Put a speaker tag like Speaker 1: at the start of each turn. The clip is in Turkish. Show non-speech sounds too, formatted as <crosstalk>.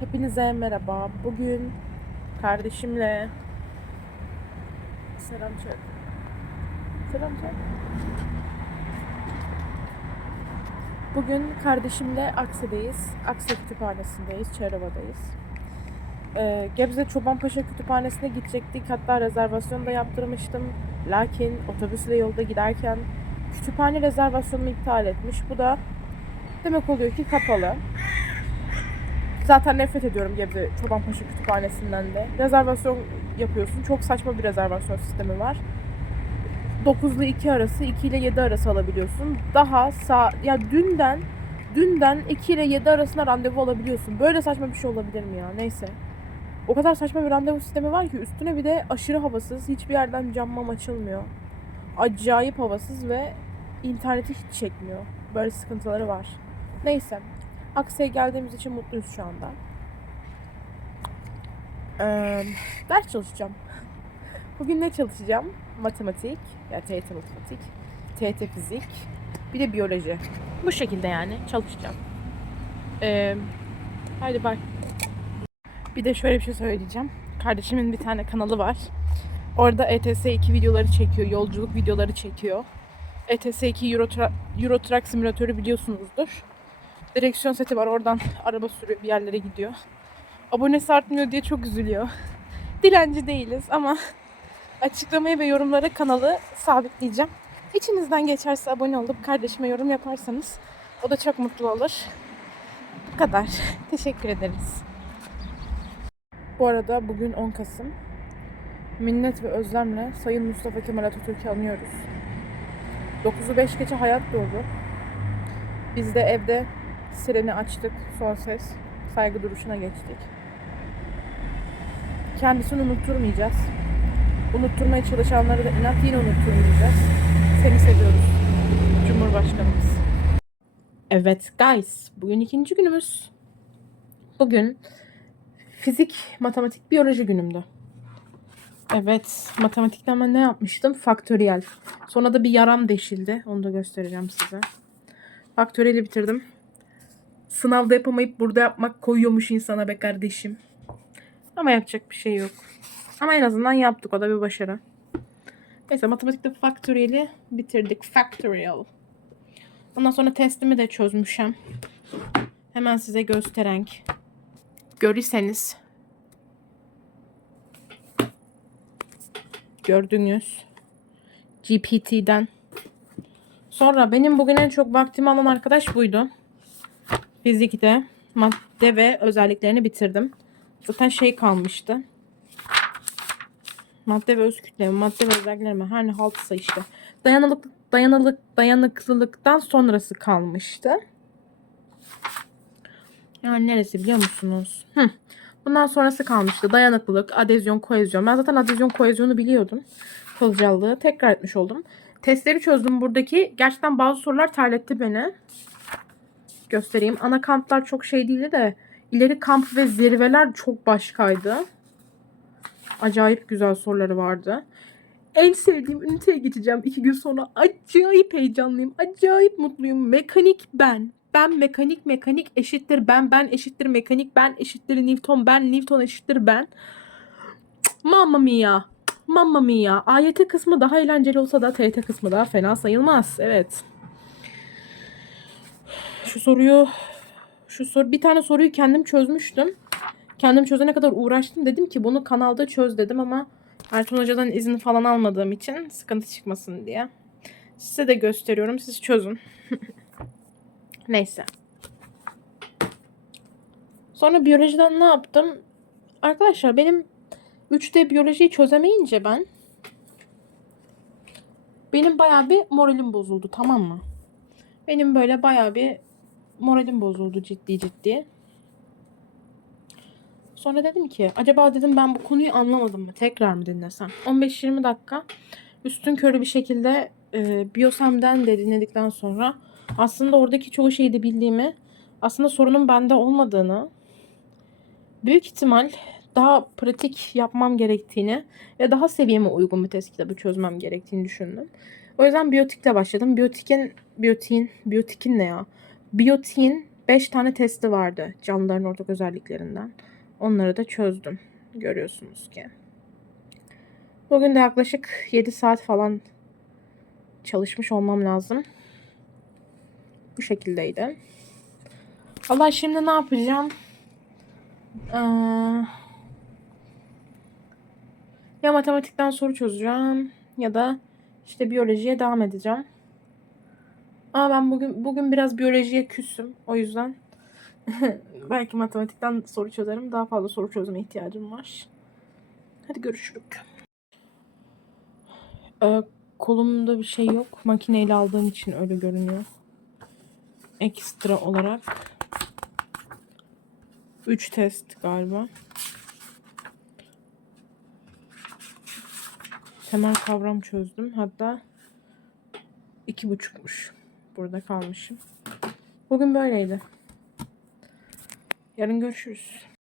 Speaker 1: Hepinize merhaba. Bugün kardeşimle selam çök. Selam çök. Bugün kardeşimle Akse'deyiz. Akse Kütüphanesi'ndeyiz. Çayrova'dayız. Ee, Gebze Çobanpaşa Kütüphanesi'ne gidecektik. Hatta rezervasyon da yaptırmıştım. Lakin otobüsle yolda giderken kütüphane rezervasyonumu iptal etmiş. Bu da demek oluyor ki kapalı. Zaten nefret ediyorum Gebze Çobanpaşa Kütüphanesi'nden de. Rezervasyon yapıyorsun. Çok saçma bir rezervasyon sistemi var. 9 ile 2 arası, 2 ile 7 arası alabiliyorsun. Daha sağ ya dünden dünden 2 ile 7 arasında randevu alabiliyorsun. Böyle saçma bir şey olabilir mi ya? Neyse. O kadar saçma bir randevu sistemi var ki üstüne bir de aşırı havasız. Hiçbir yerden cammam açılmıyor. Acayip havasız ve interneti hiç çekmiyor. Böyle sıkıntıları var. Neyse. Aksa'ya geldiğimiz için mutluyuz şu anda. Ee, ders çalışacağım. Bugün ne çalışacağım? Matematik, ya TYT matematik, TYT fizik, bir de biyoloji. Bu şekilde yani çalışacağım. Ee, haydi bay. Bir de şöyle bir şey söyleyeceğim. Kardeşimin bir tane kanalı var. Orada ETS 2 videoları çekiyor, yolculuk videoları çekiyor. ETS 2 Euro, Tra- Euro Truck simülatörü biliyorsunuzdur direksiyon seti var. Oradan araba sürüyor bir yerlere gidiyor. Abonesi artmıyor diye çok üzülüyor. <laughs> Dilenci değiliz ama açıklamaya ve yorumlara kanalı sabitleyeceğim. İçinizden geçerse abone olup kardeşime yorum yaparsanız o da çok mutlu olur. Bu kadar. <laughs> Teşekkür ederiz. Bu arada bugün 10 Kasım. Minnet ve özlemle Sayın Mustafa Kemal Atatürk'ü anıyoruz. 9'u 5 geçe hayat doğdu. Biz de evde Sireni açtık. Son ses. Saygı duruşuna geçtik. Kendisini unutturmayacağız. Unutturmaya çalışanları da inat yine unutturmayacağız. Seni seviyoruz. Cumhurbaşkanımız. Evet guys. Bugün ikinci günümüz. Bugün fizik, matematik, biyoloji günümdü. Evet. Matematikten ben ne yapmıştım? Faktöriyel. Sonra da bir yaram deşildi. Onu da göstereceğim size. Faktöriyeli bitirdim. Sınavda yapamayıp burada yapmak koyuyormuş insana be kardeşim. Ama yapacak bir şey yok. Ama en azından yaptık. O da bir başarı. Neyse matematikte faktöriyeli bitirdik. Factorial. Ondan sonra testimi de çözmüşüm. Hemen size gösterenk. Görürseniz. Gördünüz. GPT'den. Sonra benim bugün en çok vaktimi alan arkadaş buydu. Fizikte madde ve özelliklerini bitirdim. Zaten şey kalmıştı. Madde ve öz kütle, madde ve özellikleri mi? Her ne haltsa işte. Dayanıklık, dayanıklık, dayanıklılıktan sonrası kalmıştı. Yani neresi biliyor musunuz? Hı. Bundan sonrası kalmıştı. Dayanıklılık, adezyon, kohezyon. Ben zaten adezyon, kohezyonu biliyordum. Kalıcılığı tekrar etmiş oldum. Testleri çözdüm buradaki. Gerçekten bazı sorular terletti beni göstereyim. Ana kamplar çok şey değildi de ileri kamp ve zirveler çok başkaydı. Acayip güzel soruları vardı. En sevdiğim üniteye geçeceğim iki gün sonra. Acayip heyecanlıyım. Acayip mutluyum. Mekanik ben. Ben mekanik mekanik eşittir ben. Ben eşittir mekanik. Ben eşittir Newton. Ben Newton eşittir ben. Mamma mia. Mamma mia. AYT kısmı daha eğlenceli olsa da TYT kısmı daha fena sayılmaz. Evet şu soruyu şu soru bir tane soruyu kendim çözmüştüm. Kendim çözene kadar uğraştım. Dedim ki bunu kanalda çöz dedim ama Ertuğrul Hoca'dan izin falan almadığım için sıkıntı çıkmasın diye. Size de gösteriyorum. Siz çözün. <laughs> Neyse. Sonra biyolojiden ne yaptım? Arkadaşlar benim 3D biyolojiyi çözemeyince ben benim bayağı bir moralim bozuldu tamam mı? Benim böyle bayağı bir moralim bozuldu ciddi ciddi. Sonra dedim ki acaba dedim ben bu konuyu anlamadım mı? Tekrar mı dinlesem? 15-20 dakika üstün körü bir şekilde e, Biosem'den de dinledikten sonra aslında oradaki çoğu şeyi de bildiğimi aslında sorunun bende olmadığını büyük ihtimal daha pratik yapmam gerektiğini ve daha seviyeme uygun bir test kitabı çözmem gerektiğini düşündüm. O yüzden biyotikle başladım. Biyotikin, biyotin, biyotikin ne ya? Biyotin 5 tane testi vardı canlıların ortak özelliklerinden. Onları da çözdüm. Görüyorsunuz ki. Bugün de yaklaşık 7 saat falan çalışmış olmam lazım. Bu şekildeydi. Allah şimdi ne yapacağım? Ee, ya matematikten soru çözeceğim ya da işte biyolojiye devam edeceğim. Ama ben bugün bugün biraz biyolojiye küsüm. O yüzden <laughs> belki matematikten soru çözerim. Daha fazla soru çözme ihtiyacım var. Hadi görüşürüz. Ee, kolumda bir şey yok. Makineyle aldığım için öyle görünüyor. Ekstra olarak 3 test galiba. Temel kavram çözdüm. Hatta iki buçukmuş. Burada kalmışım. Bugün böyleydi. Yarın görüşürüz.